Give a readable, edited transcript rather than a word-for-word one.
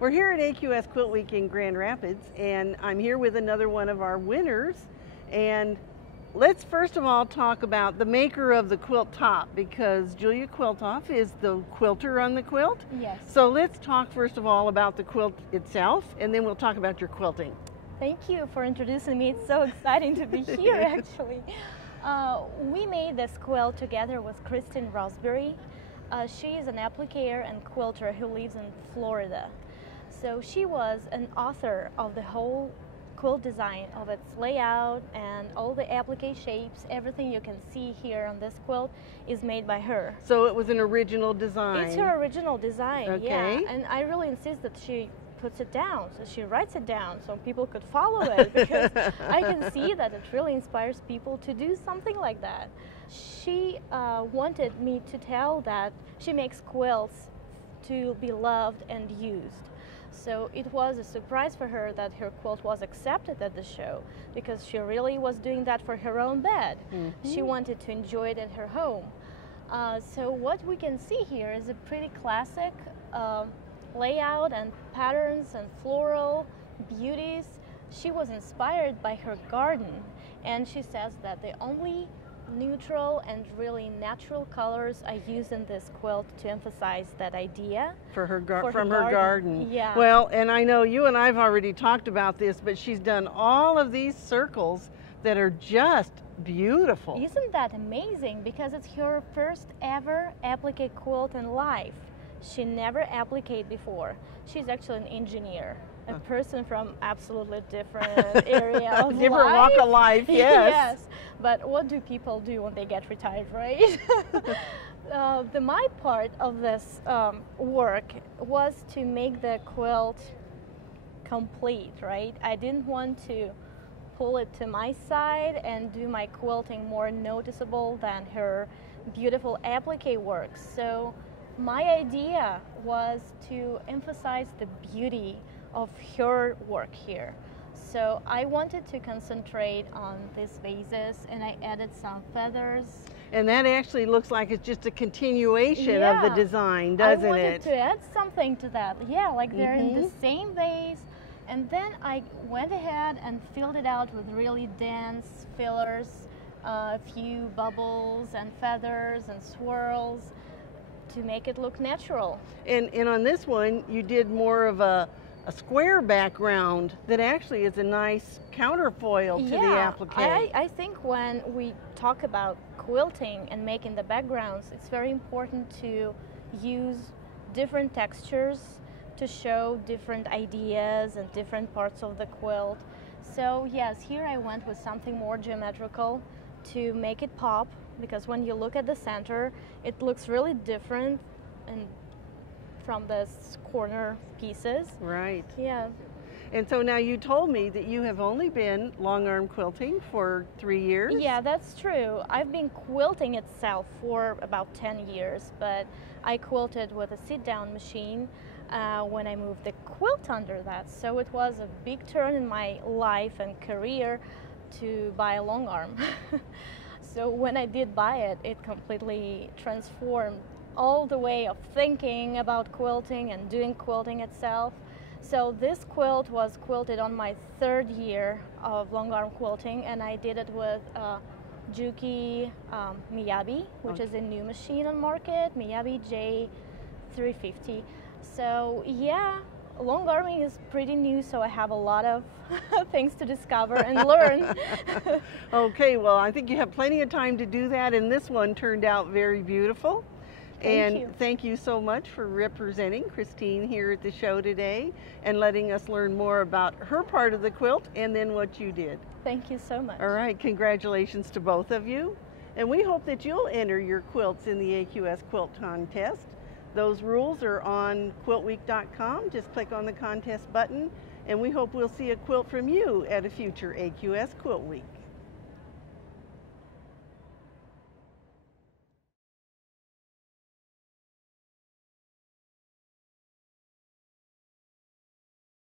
We're here at AQS Quilt Week in Grand Rapids, and I'm here with another one of our winners. And let's first of all talk about the maker of the quilt top, because Julia Quiltoff is the quilter on the quilt. Yes. So let's talk first of all about the quilt itself, and then we'll talk about your quilting. Thank you for introducing me. It's so exciting to be here, actually. We made this quilt together with Roseberry. She is an appliquer and quilter who lives in Florida. So she was an author of the whole quilt design, of its layout and all the applique shapes. Everything you can see here on this quilt is made by her. So it was an original design. It's her original design, okay. Yeah. And I really insist that she puts it down, so she writes it down so people could follow it, because I can see that it really inspires people to do something like that. She wanted me to tell that she makes quilts to be loved and used. So it was a surprise for her that her quilt was accepted at the show, because she really was doing that for her own bed. Mm-hmm. She wanted to enjoy it at her home. So what we can see here is a pretty classic layout and patterns and floral beauties. She was inspired by her garden, and she says that the only neutral and really natural colors I use in this quilt to emphasize that idea. From her garden. Yeah. Well, and I know you and I've already talked about this, but she's done all of these circles that are just beautiful. Isn't that amazing? Because it's her first ever applique quilt in life. She never appliqued before. She's actually an engineer. A person from absolutely different area of different life. walk of life, yes. Yes, but what do people do when they get retired, right? My part of this work was to make the quilt complete, right? I didn't want to pull it to my side and do my quilting more noticeable than her beautiful applique work. So my idea was to emphasize the beauty of her work here. So I wanted to concentrate on these vases, and I added some feathers. And that actually looks like it's just a continuation of the design, doesn't it? I wanted to add something to that. Yeah, like they're in the same vase. And then I went ahead and filled it out with really dense fillers, a few bubbles and feathers and swirls to make it look natural. And on this one, you did more of a square background that actually is a nice counterfoil to the applique. I think when we talk about quilting and making the backgrounds, it's very important to use different textures to show different ideas and different parts of the quilt. So yes, here I went with something more geometrical to make it pop, because when you look at the center, it looks really different and from the corner pieces. Right. Yeah. And so now you told me that you have only been long arm quilting for 3 years? Yeah, that's true. I've been quilting itself for about 10 years, but I quilted with a sit-down machine when I moved the quilt under that. So it was a big turn in my life and career to buy a long arm. So when I did buy it, it completely transformed all the way of thinking about quilting and doing quilting itself. So this quilt was quilted on my 3rd year of long arm quilting, and I did it with Juki Miyabi, which is a new machine on market, Miyabi J350. So yeah, long arming is pretty new, so I have a lot of things to discover and learn. Okay, well, I think you have plenty of time to do that, and this one turned out very beautiful. Thank you so much for representing Christine here at the show today and letting us learn more about her part of the quilt and then what you did. Thank you so much. All right, congratulations to both of you. And we hope that you'll enter your quilts in the AQS Quilt Contest. Those rules are on quiltweek.com. Just click on the contest button, and we hope we'll see a quilt from you at a future AQS Quilt Week.